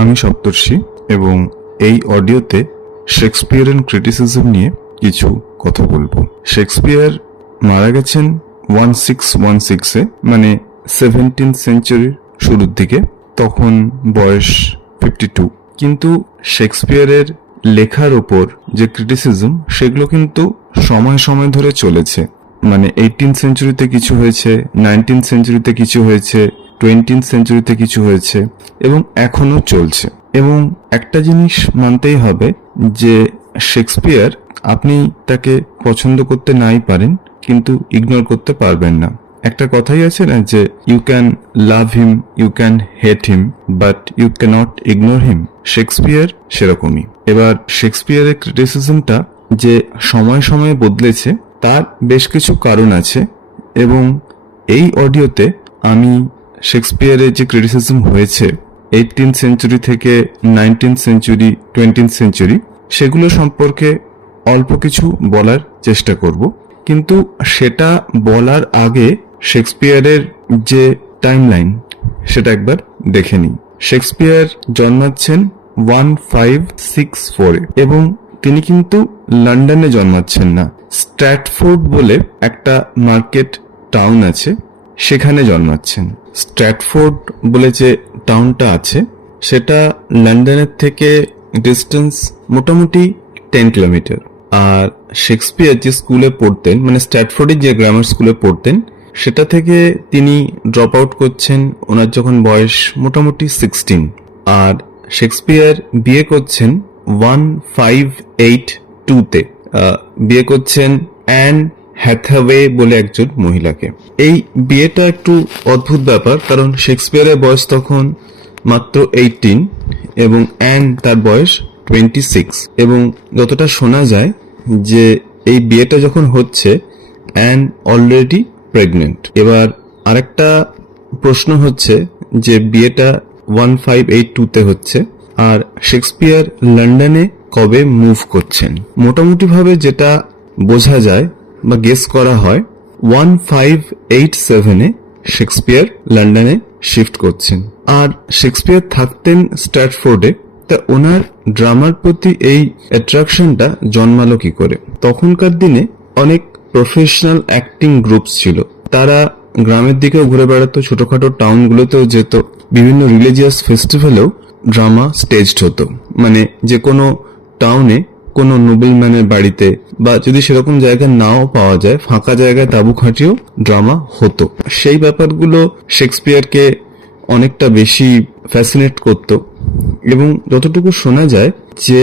আমি সপ্তর্ষি এবং এই অডিওতে শেক্সপিয়ারিয়ান ক্রিটিসিজম নিয়ে কিছু কথা বলবো। শেক্সপিয়ার মারা গেছেন 1616-এ, মানে 17th সেঞ্চুরির শুরুর দিকে। তখন বয়স 52। কিন্তু শেক্সপিয়ারের লেখার ওপর যে ক্রিটিসিজম, সেগুলো কিন্তু সময় সময় ধরে চলেছে। মানে 18th সেঞ্চুরিতে কিছু হয়েছে, 19th সেঞ্চুরিতে কিছু হয়েছে, 20th সেঞ্চুরিতে কিছু হয়েছে এবং এখনো চলছে। এবং একটা জিনিস মানতেই হবে যে শেক্সপিয়ার, আপনি তাকে পছন্দ করতে নাই পারেন, কিন্তু ইগনোর করতে পারবেন না। একটা কথাই আছে না যে you can love him, you can hate him, but you can't ignore him. Shakespeare সেরকমই। এবার শেক্সপিয়ারের ক্রিটিসিজমটা যে সময় সময়ে বদলেছে, তার বেশ কিছু কারণ আছে এবং এই অডিওতে আমি শেক্সপিয়ারের যে ক্রিটিসিজম হয়েছে 18th সেঞ্চুরি থেকে 19th সেঞ্চুরি, 20th সেঞ্চুরি, সেগুলো সম্পর্কে অল্প কিছু বলার চেষ্টা করব। কিন্তু সেটা বলার আগে শেক্সপিয়ারের যে টাইমলাইন, সেটা একবার দেখে নিই। শেক্সপিয়ার জন্মাচ্ছেন 1564-এ এবং তিনি কিন্তু লন্ডনে জন্মাচ্ছেন না। স্ট্র্যাটফোর্ড বলে একটা মার্কেট টাউন আছে, সেখানে জন্মাচ্ছেন। স্ট্র্যাটফোর্ড বলে যে টাউনটা আছে, সেটা লন্ডনের থেকে ডিস্টেন্স মোটামুটি 10 কিলোমিটার। আর শেক্সপিয়ার যে স্কুলে পড়তেন, মানে স্ট্র্যাটফোর্ডের যে গ্রামার স্কুলে পড়তেন, সেটা থেকে তিনি ড্রপ আউট করছেন ওনার যখন বয়স মোটামুটি 16। আর শেক্সপিয়ার বিয়ে করছেন 1582-তে। বিয়ে করছেন অ্যান হ্যাথাওয়ে বলে একজন মহিলাকে। এই বিয়েটা একটু অদ্ভুত ব্যাপার, কারণ শেক্সপিয়ারের বয়স তখন মাত্র 18 এবং অ্যান তার বয়স 26। এবং যতটা শোনা যায় যে এই বিয়েটা যখন হচ্ছে, অ্যান অলরেডি প্রেগনেন্ট। এবার আরেকটা প্রশ্ন হচ্ছে যে বিয়েটা 1582-তে হচ্ছে, আর শেক্সপিয়ার লন্ডনে কবে মুভ করছেন। মোটামুটি ভাবে যেটা বোঝা যায় বা গেস করা হয়, 1587-এ শেক্সপিয়ার লন্ডনে শিফট করছেন। আর শেক্সপিয়ার থাকতেন স্ট্র্যাটফোর্ডে। তা ওনার ড্রামার প্রতি এই অ্যাট্রাকশনটা জন্মালো কি করে? তখনকার দিনে অনেক প্রফেশনাল অ্যাক্টিং গ্রুপস ছিল। তারা গ্রামের দিকেও ঘুরে বেড়াতো, ছোটখাটো টাউনগুলোতেও যেত, বিভিন্ন রিলিজিয়াস ফেস্টিভ্যালেও ড্রামা স্টেজড হতো। মানে যে কোনো টাউনে কোনো নোবেলম্যানের বাড়িতে, বা যদি সেরকম জায়গা নাও পাওয়া যায়, ফাঁকা জায়গায় তাঁবু খাটিয়েও ড্রামা হতো। সেই ব্যাপারগুলো শেক্সপিয়ারকে অনেকটা বেশি ফ্যাসিনেট করত। এবং যতটুকু শোনা যায় যে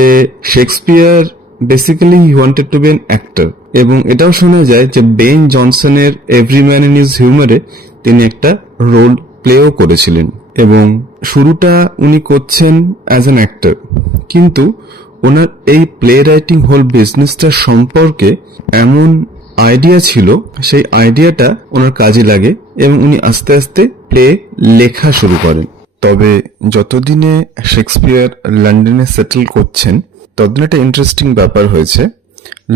Shakespeare basically he wanted to be an actor. এবং এটাও শোনা যায় যে বেন জনসনের এভরি ম্যান ইন হিজ হিউমারে তিনি একটা রোল প্লেও করেছিলেন। এবং শুরুটা উনি করছেন অ্যাজ অ্যান অ্যাক্টর, কিন্তু ওনার এই প্লে রাইটিং হোল বিজনেসটা সম্পর্কে এমন আইডিয়া ছিল, সেই আইডিয়াটা ওনার কাজে লাগে এবং উনি আস্তে আস্তে প্লে লেখা শুরু করেন। তবে যতদিনে শেক্সপিয়ার লন্ডনে সেটেল করছেন, ততদিন একটা ইন্টারেস্টিং ব্যাপার হয়েছে।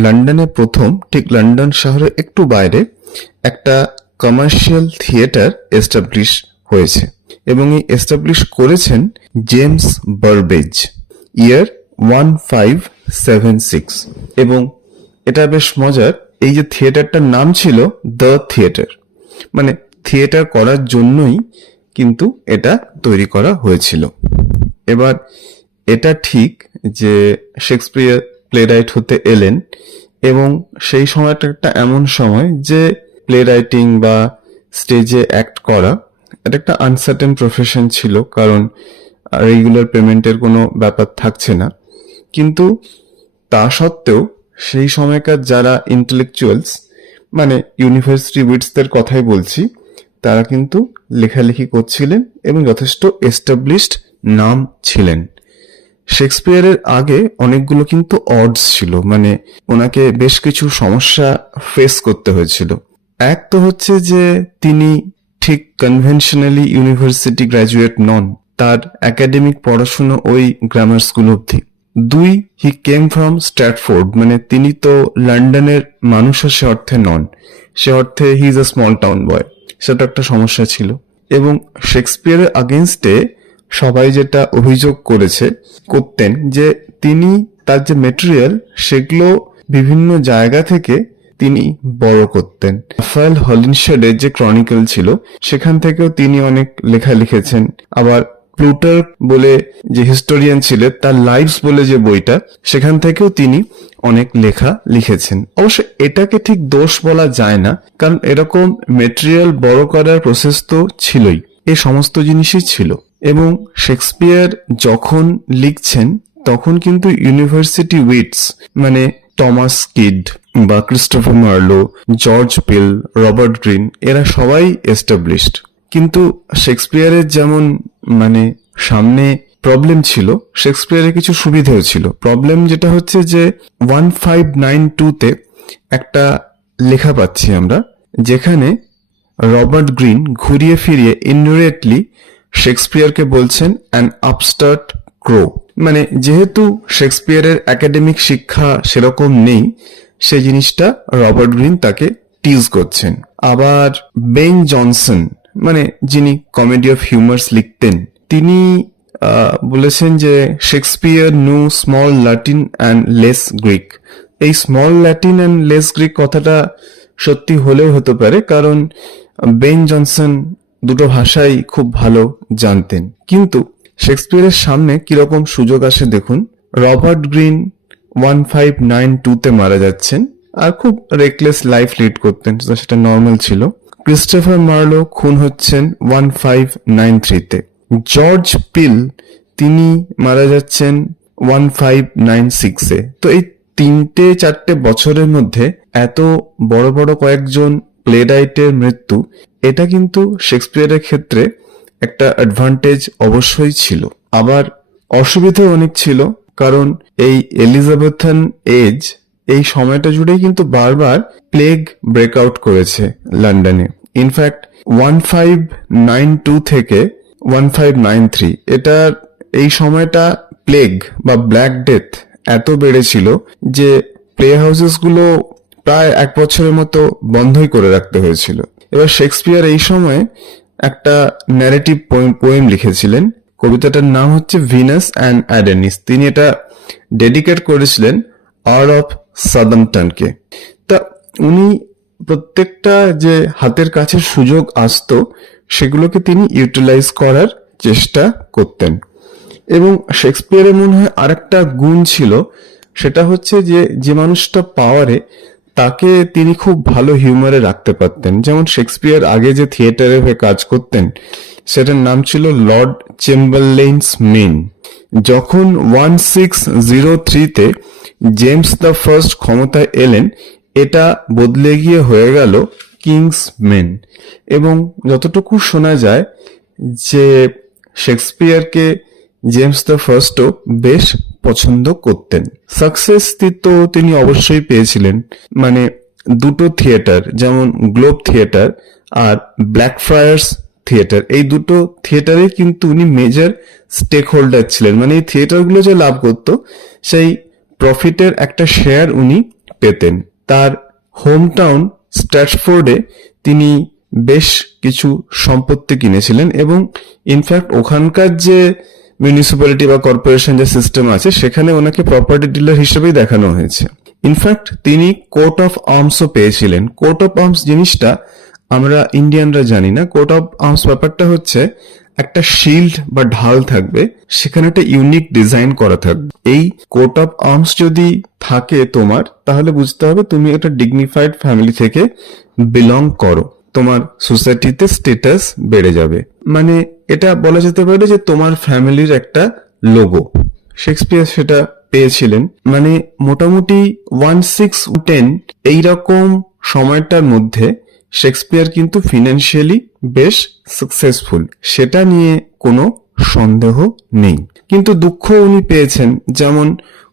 লন্ডনে প্রথম, ঠিক লন্ডন শহরের একটু বাইরে, একটা কমার্শিয়াল থিয়েটার এস্টাবলিশ হয়েছে এবং এই এস্টাবলিশ করেছেন জেমস বারবেজ, ইয়ার 1576। এবং এটা বেশ মজার, এই যে থিয়েটারটার নাম ছিল দ্য থিয়েটার, মানে থিয়েটার করার জন্যই কিন্তু এটা তৈরি করা হয়েছিল। এবার এটা ঠিক যে শেক্সপিয়ার প্লে রাইট হতে এলেন এবং সেই সময়টা একটা এমন সময় যে প্লে রাইটিং বা স্টেজে অ্যাক্ট করা এটা একটা আনসার্টেন প্রফেশন ছিল, কারণ রেগুলার পেমেন্টের কোনো ব্যাপার থাকছে না। কিন্তু তা সত্ত্বেও সেই সময়কার যারা ইন্টেলেকচুয়ালস, মানে ইউনিভার্সিটি উইটসদের কথাই বলছি, তারা কিন্তু লেখালেখি করছিলেন এবং যথেষ্ট এস্টাবলিশড নাম ছিলেন। শেক্সপিয়ারের আগে অনেকগুলো কিন্তু অডস ছিল, মানে ওনাকে বেশ কিছু সমস্যা ফেস করতে হয়েছিল। এক তো হচ্ছে যে তিনি ঠিক কনভেনশনালি ইউনিভার্সিটি গ্র্যাজুয়েট নন, তার একাডেমিক পড়াশুনো ওই গ্রামার স্কুল অবধি। দুই, হি কেম ফ্রম স্ট্র্যাটফোর্ড, মানে তিনি তো লন্ডনের মানুষও সে অর্থে নন, সে অর্থে he is a small town boy, সেটা একটা সমস্যা ছিল। এবং শেক্সপিয়ারের আগেনস্টে সবাই যেটা অভিযোগ করতেন যে তিনি তার যে মেটেরিয়াল সেগুলো বিভিন্ন জায়গা থেকে তিনি বড় করতেন। রাফায়েল হলিনশেডের যে ক্রনিকল ছিল সেখান থেকেও তিনি অনেক লেখা লিখেছেন। আবার প্লুটার্ক বলে যে হিস্টোরিয়ান ছিলেন, তার লাইভস বলে যে বইটা, সেখান থেকেও তিনি অনেক লেখা লিখেছেন। অবশ্য এটাকে ঠিক দোষ বলা যায় না, কারণ এরকম মেটেরিয়াল বড় করার প্রসেস তো ছিলই, এই সমস্ত জিনিসই ছিল। এবং শেক্সপিয়ার যখন লিখছেন তখন কিন্তু ইউনিভার্সিটি উইটস মানে টমাস কিড বা ক্রিস্টোফার মার্লো, জর্জ পিল, রবার্ট গ্রিন, এরা সবাই এস্টাবলিশড। কিন্তু শেক্সপিয়ারের যেমন সামনে প্রবলেম ছিল, শেক্সপিয়ারের কিছু সুবিধাও ছিল। প্রবলেম যেটা হচ্ছে যে 1592-তে একটা লেখা পাচ্ছি আমরা, যেখানে রবার্ট গ্রিন ঘুরিয়ে ফিরিয়ে ইনডিরেক্টলি শেক্সপিয়ারকে বলছেন অ্যান আপস্টার্ট ক্রো। যেহেতু শেক্সপিয়ারের একাডেমিক শিক্ষা সেরকম নেই, সেই জিনিসটা রবার্ট গ্রিন তাকে টিজ করছেন। আবার বেন জনসন যিনি কমেডি অফ হিউমার্স লিখতেন, তিনি বলেছেন যে Shakespeare no small Latin and less Greek. এই small Latin and less Greek কথাটা সত্যি হলেও হতে পারে, কারণ বেন জনসন দুটো ভাষাই খুব ভালো জানতেন। কিন্তু শেক্সপিয়ারের সামনে কিরকম সুযোগ আসে দেখুন। রবার্ট গ্রিন 1592-তে মারা যাচ্ছেন, আর খুব রেকলেস লাইফ লিড করতেন, সেটা নর্মাল ছিল। ক্রিস্টোফার মার্লো খুন হচ্ছেন 1593-তে। জর্জ পিল তিনি মারা যাচ্ছেন 1596-এ। তো এই 3-4 বছরের মধ্যে এত বড় বড় কয়েকজন প্লেরাইটের মৃত্যু, এটা কিন্তু শেক্সপিয়ারের ক্ষেত্রে একটা অ্যাডভান্টেজ অবশ্যই ছিল। আবার অসুবিধাও অনেক ছিল, কারণ এই এলিজাবেথান এজ, এই সময়টা জুড়েই কিন্তু বারবার প্লেগ ব্রেকআউট করেছে লন্ডনে। ইনফ্যাক্ট 1592 থেকে 1593 এটার এই সময়টা প্লেগ বা ব্ল্যাক ডেথ এত বেড়েছিল যে প্লে হাউসেস গুলো প্রায় 1 বছরের মতো বন্ধই করে রাখতে হয়েছিল। এবার শেক্সপিয়ার এই সময়ে একটা ন্যারেটিভ পোয়েম লিখেছিলেন। কবিতাটার নাম হচ্ছে ভিনাস অ্যান্ড অ্যাডেনিস। তিনি এটা ডেডিকেট করেছিলেন আর্ল অফ সাদাম্পটনকে। তা উনি প্রত্যেকটা যে হাতের কাছে সুযোগ আসতো সেগুলোকে তিনি ইউটিলাইজ করার চেষ্টা করতেন। এবং শেক্সপিয়ারের মনে হয় আরেকটা গুণ ছিল, সেটা হচ্ছে যে মানুষটা পাওয়ারে, তাকে তিনি খুব ভালো হিউমারে রাখতে পারতেন। যেমন শেক্সপিয়ার আগে যে থিয়েটারে হয়ে কাজ করতেন সেটার নাম ছিল লর্ড চেম্বারলেইনস মেন। যখন 1603-তে জেমস দ্য ফার্স্ট ক্ষমতায় এলেন, এটা বদলে গিয়ে হয়ে গেল কিংস মেন। এবং যতটুকু শোনা যায় যে শেক্সপিয়ারকে জেমস দ্য ফার্স্টও বেশ পছন্দ করতেন। সাকসেস তো তিনি অবশ্যই পেয়েছিলেন। দুটো থিয়েটার, যেমন গ্লোব থিয়েটার আর ব্ল্যাকফ্রায়ার্স থিয়েটার, এই দুটো থিয়েটারে কিন্তু উনি মেজর স্টেক হোল্ডার ছিলেন। এই থিয়েটারগুলো যে লাভ করত সেই প্রফিটের একটা শেয়ার উনি পেতেন। তার হোম টাউন স্ট্র্যাটফোর্ডে তিনি বেশ কিছু সম্পত্তি কিনেছিলেন, এবং ইনফ্যাক্ট ওখানকার যে মিউনিসিপ্যালিটি বা কর্পোরেশন যে সিস্টেম আছে সেখানে ওনাকে প্রপার্টি ডিলার হিসেবেই দেখানো হয়েছে। ইনফ্যাক্ট তিনি কোট অফ আর্মসও পেয়েছিলেন। কোট অফ আর্মস জিনিসটা আমরা ইন্ডিয়ানরা জানি না। কোট অফ আর্মস ব্যাপারটা হচ্ছে একটা শিল্ড বা ঢাল থাকবে, সেখানে একটা ইউনিক ডিজাইন করা থাকবে। এই কোট অফ আর্মস যদি থাকে তোমার, তাহলে বুঝতে হবে তুমি একটা ডিগনিফাইড ফ্যামিলি থেকে বিলং করো, তোমার সোসাইটিতে স্ট্যাটাস বেড়ে যাবে। এটা বলা যেতে পারে যে তোমার ফ্যামিলির একটা লোগো। শেক্সপিয়ার সেটা পেয়েছিলেন। মোটামুটি 1610 এইরকম সময়টার মধ্যে শেক্সপিয়ার কিন্তু ফিনান্সিয়ালি বেশ সাকসেসফুল, সেটা নিয়ে কোনো সন্দেহ নেই। কিন্তু দুঃখ উনি পেয়েছেন, যেমন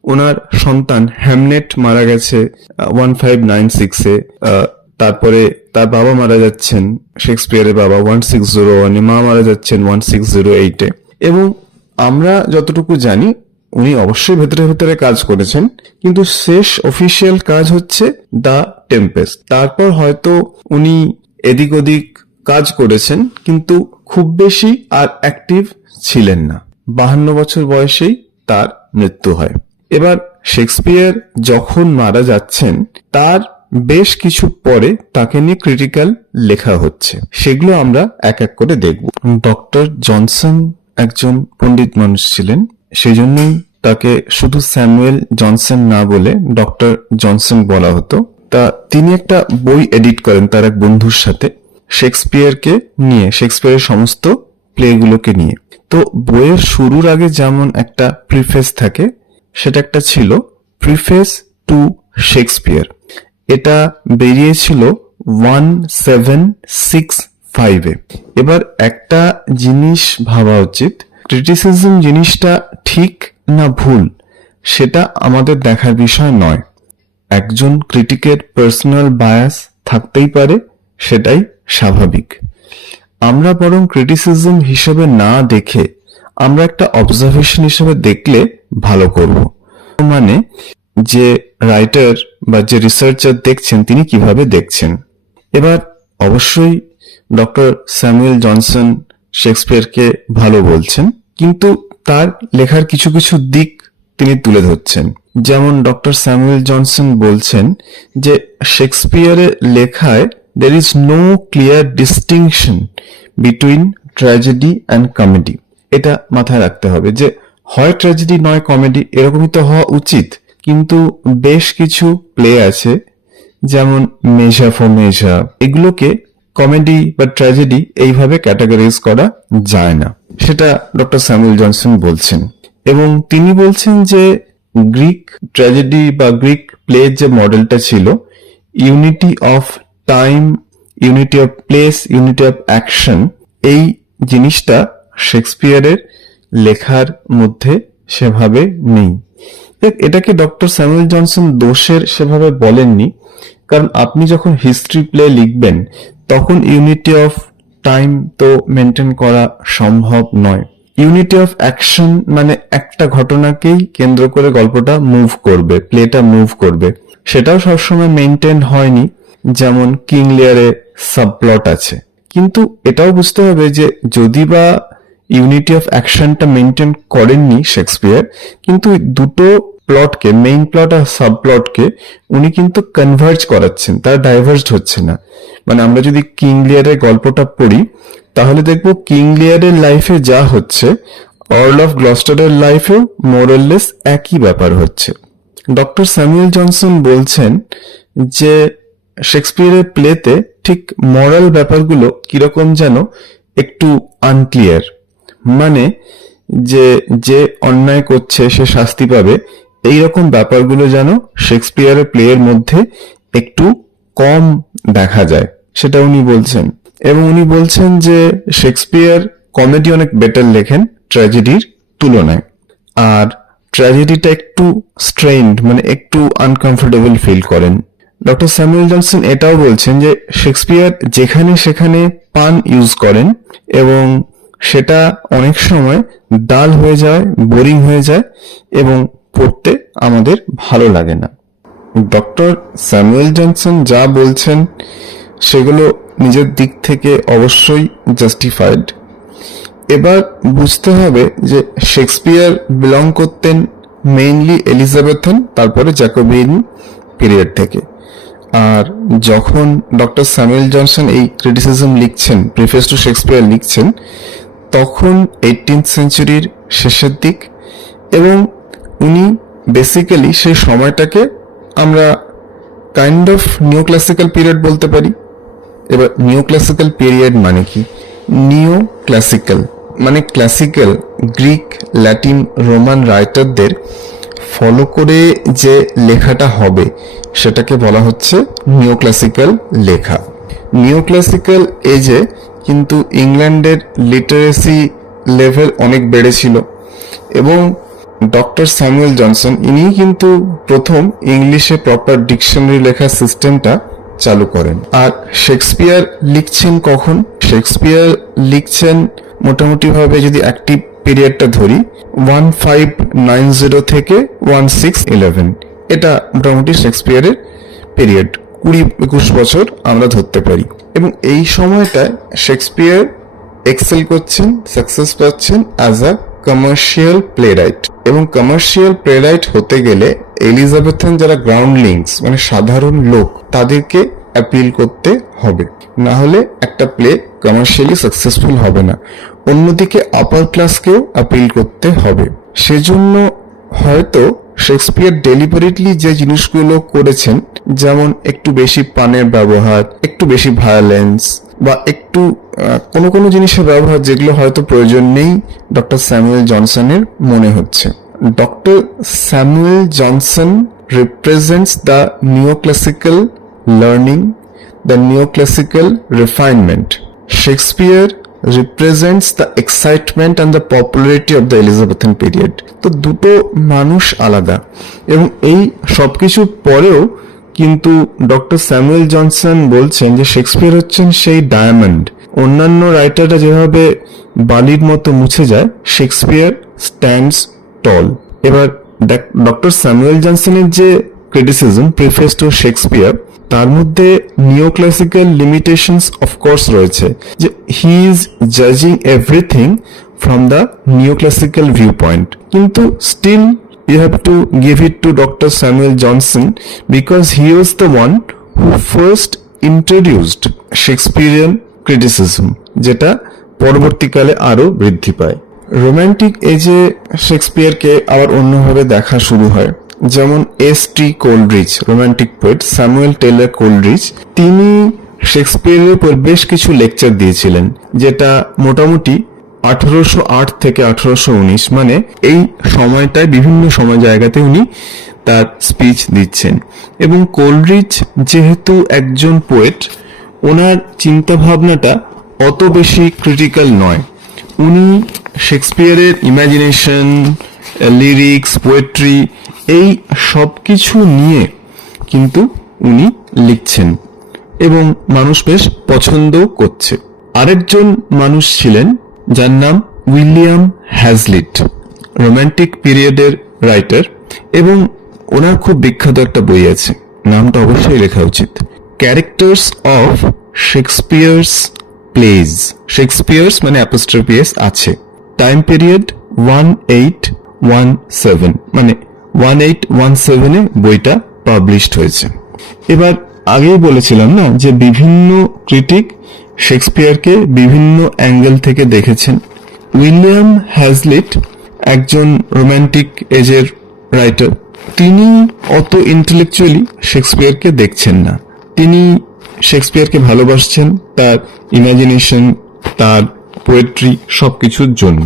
ওনার সন্তান হ্যামনেট মারা গেছে 1596-এ। তারপরে তার বাবা মারা যাচ্ছেন, শেক্সপিয়ারের বাবা 1601-এ, মা মারা যাচ্ছেন 1608-এ। এবং আমরা যতটুকু জানি উনি অবশ্যই ভেতরে ভেতরে কাজ করেছেন, কিন্তু শেষ অফিসিয়াল কাজ হচ্ছে দ্য টেম্পেস্ট। তারপর হয়তো উনি এদিক ওদিক কাজ করেছেন, কিন্তু খুব বেশি আর অ্যাক্টিভ ছিলেন না। 52 বছর বয়সেই তার মৃত্যু হয়। এবার শেক্সপিয়ার যখন মারা যাচ্ছেন তার বেশ কিছু পরে তাকে নিয়ে ক্রিটিক্যাল লেখা হচ্ছে, সেগুলো আমরা এক এক করে দেখব। ডক্টর জনসন একজন পণ্ডিত মানুষ ছিলেন, সেই জন্যই তাকে শুধু স্যামুয়েল জনসন না বলে ডক্টর জনসন বলা হতো। তা তিনি একটা বই এডিট করেন তার এক বন্ধুর সাথে শেক্সপিয়ারকে নিয়ে, শেক্সপিয়ারের সমস্ত প্লেগুলোকে নিয়ে। তো বইয়ের শুরুর আগে যেমন একটা প্রিফেস থাকে, সেটা একটা ছিল প্রিফেস টু শেক্সপিয়ার। এটা বেরিয়েছিল 1765-এ। এবার একটা জিনিস ভাবা উচিত, ক্রিটিসিজম জিনিসটা ঠিক না ভুল সেটা আমাদের দেখার বিষয় নয়। একজন ক্রিটিকের পার্সোনাল বায়াস থাকতেই পারে, সেটাই স্বাভাবিক। আমরা বরং ক্রিটিসিজম হিসেবে না দেখে আমরা একটা অবজারভেশন হিসেবে দেখলে ভালো করব। মানে যে রাইটার বা যে রিসার্চার দেখছেন তিনি কিভাবে দেখছেন। এবার অবশ্যই ডক্টর স্যামুয়েল জনসন শেক্সপিয়ারকে ভালো বলছেন, কিন্তু তার লেখার কিছু কিছু দিক তিনি তুলে ধরছেন। যেমন ডক্টর স্যামুয়েল জনসন বলছেন যে শেক্সপিয়ারের লেখায় there is no clear distinction between tragedy and comedy। এটা মাথায় রাখতে হবে যে হয় ট্র্যাজেডি নয় কমেডি, এরকমই তো হওয়া উচিত। কিন্তু বেশ কিছু প্লে আছে যেমন মেজা ফর মেজা, এগুলোকে কমেডি বা ট্র্যাজেডি এইভাবে ক্যাটাগরাইজ করা যায় না, সেটা ডক্টর স্যামুয়েল জনসন বলছেন। এবং তিনি বলছেন যে গ্রিক ট্র্যাজেডি বা গ্রিক প্লে যে মডেলটা ছিল, unity of time, unity of place, unity of action, এই জিনিসটা শেক্সপিয়ারের লেখার মধ্যে সেভাবে নেই। এটাকে ডক্টর স্যামুয়েল জনসন দোষের সেভাবে বলেননি, কারণ আপনি যখন হিস্ট্রি প্লে লিখবেন তখন ইউনিটি অফ টাইম তো মেনটেন করা সম্ভব নয়। ইউনিটি অফ অ্যাকশন মানে একটা ঘটনাকেই কেন্দ্র করে গল্পটা মুভ করবে, প্লেটা মুভ করবে, সেটাও সবসময় মেনটেন হয়নি। যেমন কিং লিয়ারে সাবপ্লট আছে, কিন্তু এটাও বুঝতে হবে যে যদি বা ইউনিটি অফ অ্যাকশনটা মেনটেন করেননি শেক্সপিয়ার, কিন্তু দুটো প্লটকে, মেইন প্লট আর সাব প্লটকে উনি কিন্তু কনভার্জ করাচ্ছেন, তারা ডাইভার্সড হচ্ছে না। মানে আমরা যদি কিং লিয়ারের গল্পটা পড়ি তাহলে দেখবো কিং লিয়ারের লাইফে যা হচ্ছে আর্ল অফ গ্লস্টারের লাইফেও মোরলেস একই ব্যাপার হচ্ছে। ডক্টর স্যামুয়েল জনসন বলছেন যে শেক্সপিয়ারের প্লেতে ঠিক মরাল ব্যাপারগুলো কিরকম যেন একটু আনক্লিয়ার। মানে যে যে অন্যায় করছে সে শাস্তি পাবে, এইরকম ব্যাপারগুলো যেন শেক্সপিয়ারের প্লেয়ের মধ্যে একটু কম দেখা যায়, সেটা উনি বলছেন। এবং উনি বলছেন যে শেক্সপিয়ার কমেডি অনেক বেটার লেখেন ট্র্যাজেডির তুলনায়, আর ট্র্যাজেডিটা একটু স্ট্রেইনড, মানে একটু আনকমফোর্টেবল ফিল করেন। ডক্টর স্যামুয়েল জনসন এটাও বলছেন যে শেক্সপিয়ার যেখানে সেখানে পান ইউজ করেন এবং সেটা অনেক সময় ডাল হয়ে যায়, বোরিং হয়ে যায় এবং পড়তে আমাদের ভালো লাগে না। ডক্টর স্যামুয়েল জনসন যা বলছেন সেগুলো নিজের দিক থেকে অবশ্যই জাস্টিফাইড। এবার বুঝতে হবে যে শেক্সপিয়ার বিলং করতেন মেইনলি এলিজাবেথন, তারপরে জ্যাকোবিন পিরিয়ড থেকে। আর যখন ডক্টর স্যামুয়েল জনসন এই ক্রিটিসিজম লিখছেন, প্রিফেস টু শেক্সপিয়ার লিখছেন, তখন 18th সেঞ্চুরির শেষের দিক, এবং উনি বেসিক্যালি সেই সময়টাকে আমরা কাইন্ড অফ নিও ক্লাসিক্যাল পিরিয়ড বলতে পারি। এবার নিও ক্লাসিক্যাল পিরিয়ড মানে কি? নিও ক্লাসিক্যাল মানে ক্লাসিক্যাল গ্রিক, ল্যাটিন, রোমান রাইটারদের ফলো করে যে লেখাটা হবে সেটাকে বলা হচ্ছে নিও ক্লাসিক্যাল লেখা। নিও ক্লাসিক্যাল এজে কিন্তু ইংল্যান্ডের লিটারেসি লেভেল অনেক বেড়েছিল এবং ডক্টর স্যামুয়েল জনসন ইনি কিন্তু প্রথম ইংলিশে প্রপার ডিকশনারি লেখার সিস্টেমটা চালু করেন। আর শেক্সপিয়ার লিখছেন কখন? শেক্সপিয়ার লিখছেন মোটামুটি ভাবে যদি অ্যাক্টিভ পিরিয়ডটা ধরি 1590 থেকে 1611, এটা মোটামুটি শেক্সপিয়ারের পিরিয়ড, 20-21 বছর আমরা ধরতে পারি। এবং এই সময়টায় শেক্সপিয়ার এক্সেল করছেন, সাকসেস পাচ্ছেন অ্যাজ আ কমার্শিয়াল প্লেরাইট। এবং কমার্শিয়াল প্লেরাইট হতে গেলে এলিজাবেথান যারা গ্রাউন্ডলিংস মানে সাধারণ লোক তাদেরকে অ্যাপিল করতে হবে, না হলে একটা প্লে কমার্শিয়ালি সাকসেসফুল হবে না। অন্যদিকে আপার ক্লাসকেও অ্যাপিল করতে হবে। সেজন্য হয়তো শেক্সপিয়ার ডেলিবারেটলি যে জিনিসগুলো করেছেন, যেমন একটু বেশি পানের ব্যবহার, একটু বেশি ভায়োলেন্স, বা একটু কোনো কোনো জিনিসের ব্যবহার যেগুলো হয়তো প্রয়োজন নেই, ডক্টর স্যামুয়েল জনসনের মনে হচ্ছে। Doctor Samuel Johnson represents the neoclassical learning, the neoclassical refinement. Shakespeare represents the excitement and the popularity of the Elizabethan period. তো দুটো মানুষ আলাদা, এবং এই সবকিছু পরেও কিন্তু ডক্টর স্যামুয়েল জনসন বলছেন যে শেক্সপিয়ার হচ্ছেন সেই ডায়মন্ড। অন্যান্য রাইটাররা যেভাবে বালির মতো মুছে যায়, শেক্সপিয়ার স্ট্যান্ডস টল। এবার ডক্টর স্যামুয়েল জনসনের যে ক্রিটিসিজম প্রিফেস টু শেক্সপিয়ার, তার মধ্যে নিওক্লাসিক্যাল লিমিটেশনস অফকোর্স রয়েছে, যে হি ইজ জাজিং everything from the neoclassical view point. কিন্তু still you have to give it to Dr. Samuel Johnson because he was the one who first introduced Shakespearean criticism, যেটা পরবর্তীকালে আরো বৃদ্ধি পায়। Romantic এজে শেক্সপিয়ারকে আবার অন্যভাবে দেখা শুরু হয়। যেমন S T. Coleridge, romantic poet Samuel Taylor Coleridge, তিনি শেক্সপিয়ারের উপর বেশ কিছু লেকচার দিয়েছিলেন, যেটা মোটামুটি 1808 থেকে 1819, মানে এই সময়টায় বিভিন্ন সময় জায়গাতে উনি তার স্পিচ দিচ্ছেন। এবং কোলরিজ যেহেতু একজন পোয়েট, ওনার চিন্তা ভাবনাটা অত বেশি ক্রিটিক্যাল নয়। উনি শেক্সপিয়ারের ইমাজিনেশন, লিরিক্স, পোয়েট্রি এই সব কিছু নিয়ে কিন্তু উনি লিখছেন, এবং মানুষ বেশ পছন্দ করছে। আরেকজন মানুষ ছিলেন যার নাম উইলিয়াম হ্যাজলিট, রোমান্টিক পিরিয়ডের রাইটার, এবং ওনার খুব বিখ্যাত একটা বই আছে, নামটা অবশ্যই লেখা উচিত, characters of Shakespeare's plays. Shakespeare's মানে অ্যাপোস্ট্রফি এস আছে। টাইম পিরিয়ড 1817, মানে 1817 বইটা পাবলিশড হয়েছে। এবার আগেই বলেছিলাম না যে বিভিন্ন ক্রিটিক শেক্সপিয়ারকে বিভিন্ন অ্যাঙ্গেল থেকে দেখেছেন। উইলিয়াম হ্যাজলিট একজন রোমান্টিক এজের রাইটার, তিনি অত ইন্টেলেকচুয়ালি শেক্সপিয়ারকে দেখছেন না। তিনি শেক্সপিয়ারকে ভালোবাসছেন তার ইমাজিনেশন, তার পোয়েট্রি সবকিছুর জন্য।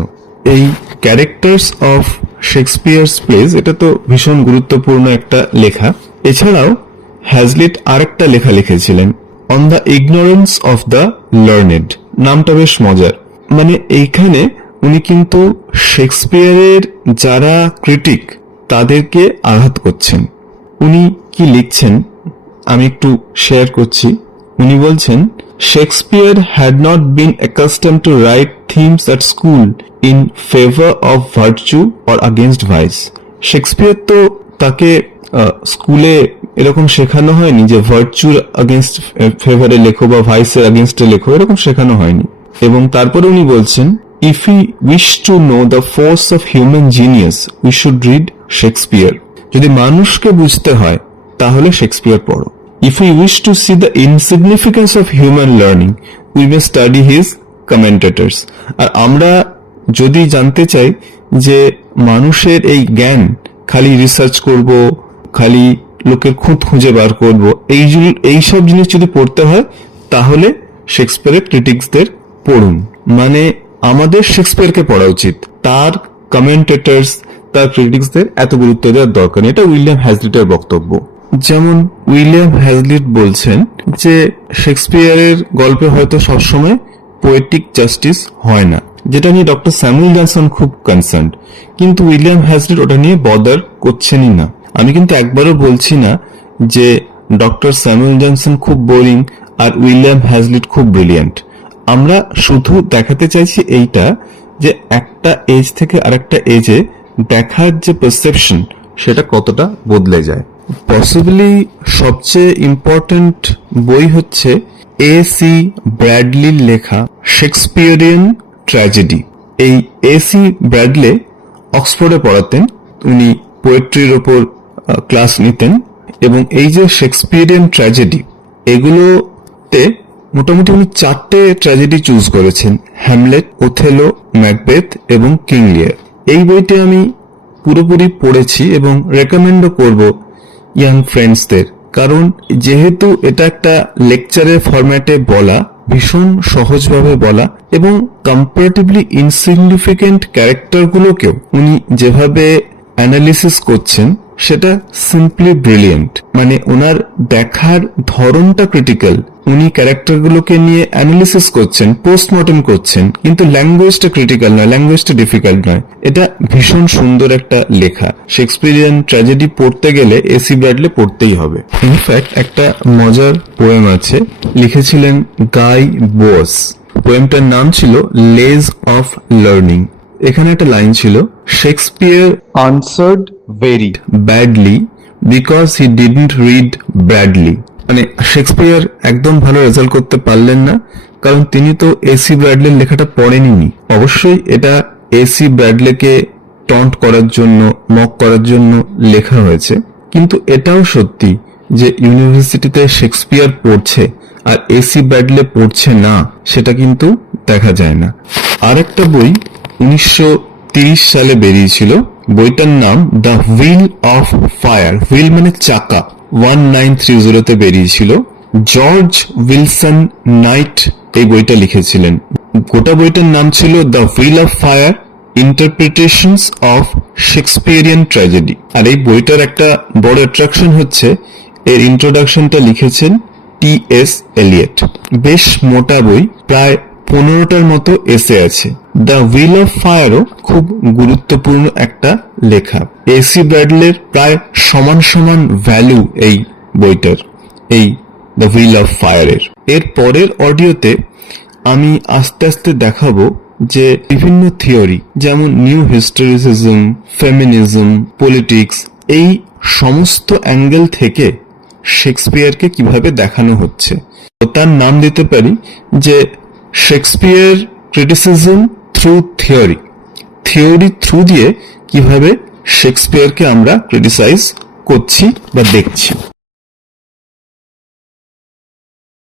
এই ক্যারেক্টার্স অফ শেক্সপিয়ার্স প্লেজ, এটা তো ভীষণ গুরুত্বপূর্ণ একটা লেখা। এছাড়াও হ্যাজলিট আরেকটা লেখা লিখেছিলেন, on the ignorance of the learned. নামটা বেশ মজার। মানে এইখানে উনি কিন্তু শেক্সপিয়ারের যারা ক্রিটিক তাদেরকে আঘাত করছেন। উনি কি লিখছেন আমি একটু শেয়ার করছি। উনি বলছেন, Shakespeare had not been accustomed to write themes at school in favour of virtue or against vice. Shakespeare তো তাকে স্কুলে এরকম শেখানো হয়নি যে ভার্চুর আগেনস্ট ফেভারে লেখো বা ভাইসের আগেনস্টে লেখো, এরকম শেখানো হয়নি। এবং তারপরে উনি বলছেন, if you wish to know the force of human genius we should read Shakespeare. যদি মানুষকে বুঝতে হয় তাহলে শেক্সপিয়ার পড়ো। If you wish to see the insignificance of human learning we may study his commentators. আর আমরা যদি জানতে চাই যে মানুষের এই জ্ঞান খালি রিসার্চ করব, খালি লোকের খুঁত খুঁজে বার করবো, এই সব জিনিস যদি পড়তে হয় তাহলে শেক্সপিয়ারের ক্রিটিক্সদের পড়ুন। মানে আমাদের শেক্সপিয়ারকে পড়া উচিত, তার কমেন্টেটর্স, তার ক্রিটিক্সদের এত গুরুত্ব দেওয়ার দরকার নেই। এটা উইলিয়াম হ্যাজলিটের বক্তব্য। যেমন উইলিয়াম হ্যাজলিট বলছেন যে শেক্সপিয়ারের গল্পে হয়তো সবসময় পোয়েটিক জাস্টিস হয় না, যেটা নিয়ে ডক্টর স্যামুয়েল জনসন খুব কনসার্নড, কিন্তু উইলিয়াম হ্যাজলিট ওটা নিয়ে বদার করছেনই না। আমি কিন্তু একবারও বলছি না যে ডক্টর স্যামুয়েল জনসন খুব বোরিং আর উইলিয়াম হ্যাজলিট খুব ব্রিলিয়ান্ট। আমরা শুধু দেখাতে চাইছি এইটা যে একটা এজ থেকে আরেকটা এজে দেখার যে পারসেপশন সেটা কতটা বদলে যায়। পসিবলি সবচেয়ে ইম্পর্ট্যান্ট বই হচ্ছে A.C. ব্র্যাডলির লেখা শেক্সপিয়ারিয়ান ট্র্যাজেডি। এই A.C. ব্র্যাডলে অক্সফোর্ডে পড়াতেন, উনি পোয়েট্রির ওপর ক্লাস নিতেন, এবং এই যে শেক্সপিয়ারিয়ান ট্র্যাজেডি, এগুলোতে মোটামুটি উনি 4টে ট্র্যাজেডি চুজ করেছেন: হ্যামলেট, ওথেলো, ম্যাকবেথ এবং কিং লিয়ার। এই বইটি আমি পুরোপুরি পড়েছি এবং রেকমেন্ডও করব ইয়াং ফ্রেন্ডসদের, কারণ যেহেতু এটা একটা লেকচারের ফরম্যাটে বলা, ভীষণ সহজভাবে বলা, এবং কম্পারেটিভলি ইনসিগনিফিকেন্ট ক্যারেক্টারগুলোকেও উনি যেভাবে অ্যানালিসিস করছেন সেটা সিম্পলি ব্রিলিয়েন্ট। মানে ওনার দেখার ধরনটা ক্রিটিক্যাল, উনি ক্যারেক্টারগুলোকে নিয়ে অ্যানালিসিস করছেন, পোস্টমর্টম করছেন, কিন্তু ল্যাঙ্গুয়েজটা ক্রিটিক্যাল নয়, ল্যাঙ্গুয়েজটা ডিফিকাল্ট নয়। এটা ভীষণ সুন্দর একটা লেখা। শেক্সপিয়ারিয়ান ট্র্যাজেডি পড়তে গেলে A.C. ব্র্যাডলে পড়তেই হবে। ইনফ্যাক্ট একটা মজার পোয়েম আছে, লিখেছিলেন গাই বোস। পোয়েমটার নাম ছিল লেজ অফ লার্নিং। এখানে একটা লাইন ছিল, Shakespeare answered very badly because he didn't read Bradley। মানে শেক্সপিয়ার একদম ভালো রেজাল্ট করতে পারলেন না, কারণ তিনি তো A.C. ব্র্যাডলির লেখাটা পড়েননি। অবশ্যই এটা A.C. ব্র্যাডলিকে টন্ট করার জন্য, মক করার জন্য লেখা হয়েছে, কিন্তু এটাও সত্যি যে ইউনিভার্সিটিতে শেক্সপিয়ার পড়ছে আর A.C. ব্র্যাডলি পড়ছে না, সেটা কিন্তু দেখা যায় না। আর একটা বই 1930 সালে বেরিয়েছিল, বইটার নাম the wheel of fire. Wheel মানে চাকা। 1930-তে বেরিয়েছিল। জর্জ উইলসন নাইট এই বইটা লিখেছিলেন। গোটা বইটার নাম ছিল the wheel of fire, interpretations of Shakespearean tragedy. আর এই বইটার একটা বড় অ্যাট্রাকশন হচ্ছে এর ইন্ট্রোডাকশনটা লিখেছেন T.S. এলিয়ট। বেশ মোটা বই, প্রায় 15টার মতো এসে আছে। দ্য হুইল অফ ফায়ারও খুব গুরুত্বপূর্ণ একটা লেখা। A.C. ব্র্যাডলের প্রায় সমান সমান ভ্যালু এই বইটার, এই দ্য হুইল অফ ফায়ারের। এর পরের অডিওতে আমি আস্তে আস্তে দেখাবো যে বিভিন্ন থিওরি, যেমন নিউ হিস্টোরিসিজম, ফেমিনিজম, পলিটিক্স, এই সমস্ত অ্যাঙ্গেল থেকে শেক্সপিয়ারকে কিভাবে দেখানো হচ্ছে। তার নাম দিতে পারি যে Shakespeare criticism through theory. Theory through দিয়ে কিভাবে শেক্সপিয়ারকে আমরা ক্রিটিসাইজ করছি বা দেখছি।